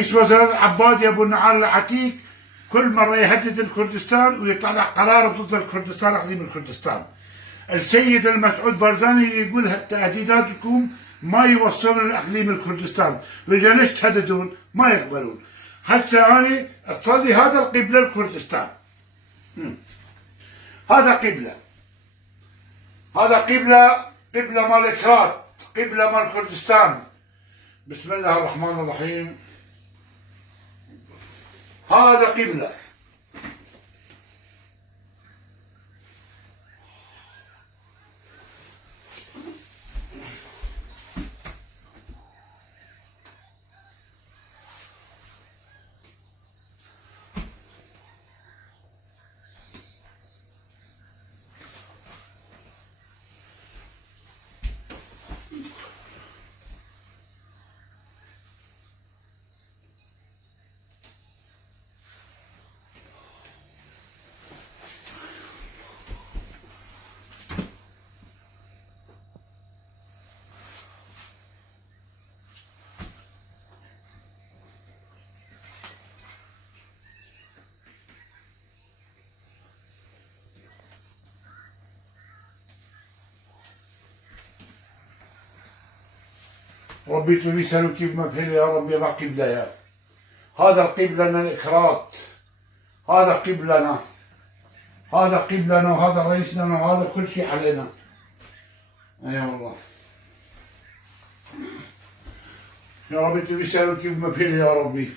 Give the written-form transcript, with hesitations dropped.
رئيس وزراء عبادي أبو النعال العتيق كل مرة يهدد الكردستان ويطلع قرار ضد الكردستان إقليم الكردستان. السيد المسعود برزاني يقول تهديداتكم ما يوصلون لإقليم الكردستان، رجال ليش تهددون؟ ما يقبلون. هسه أنا أصلي هذا القبلة الكردستان. هذا قبلة. هذا قبلة مال الكراد، قبلة مال كردستان. بسم الله الرحمن الرحيم. هذا قبلة. ربي تبيسلوا كيف ما فيه يا ربي ضع قبلة يا. هذا القبلة لنا الإكراد، هذا قبلنا، هذا قبلنا وهذا رئيسنا وهذا كل شيء علينا. أي والله يا ربي تبيسلوا كيف ما فيه يا ربي.